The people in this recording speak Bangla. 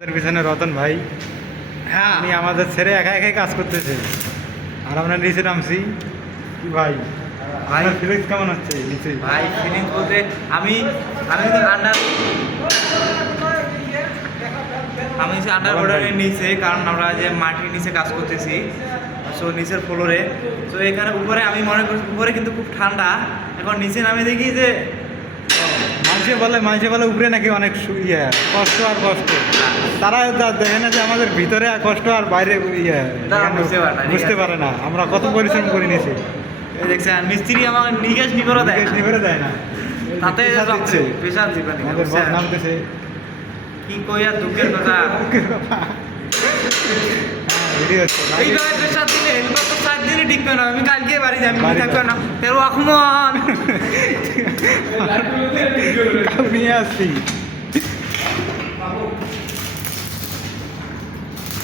আমাদের পিছনে রতন ভাই। হ্যাঁ। উনি আমাদের ছেড়ে একা একাই কাজ করতেছে। আর আমরা নিচে নামছি। কি ভাই? ভাই। ফিলিংস কেমন হচ্ছে নিচে? ভাই ফিলিং বলতে আমি আমি কিন্তু আন্ডার আমি হচ্ছে আন্ডার বর্ডারের নিচে কারণ আমরা যে মাটির নিচে কাজ করতেছি। সো নিচের ফ্লোরে তো এখানে উপরে আমি মনে করছি উপরে কিন্তু খুব ঠান্ডা। এখন নিচে নামে দেখি যে মানুষে বলে মানুষে বলে উপরে নাকি অনেক ইয়ে কষ্ট আর কষ্ট। তারা দেখে না যে আমাদের ভিতরে আর কষ্ট আর বাইরে ইয়ে বুঝতে পারে না, আমরা কত পরিশ্রম করে নিয়েছি। দেখছেন মিস্ত্রি আমার নিকাশ নি করে দেয় জিজ্ঞেস নিয়ে দেয় না। তাতে আমাদের বস নামতেছে। কি কইয়া দুঃখের কথা। এই দশ সাত দিনে তো সাত দিনে টিকবে না আমি কালকে বাড়ি যাই আসি।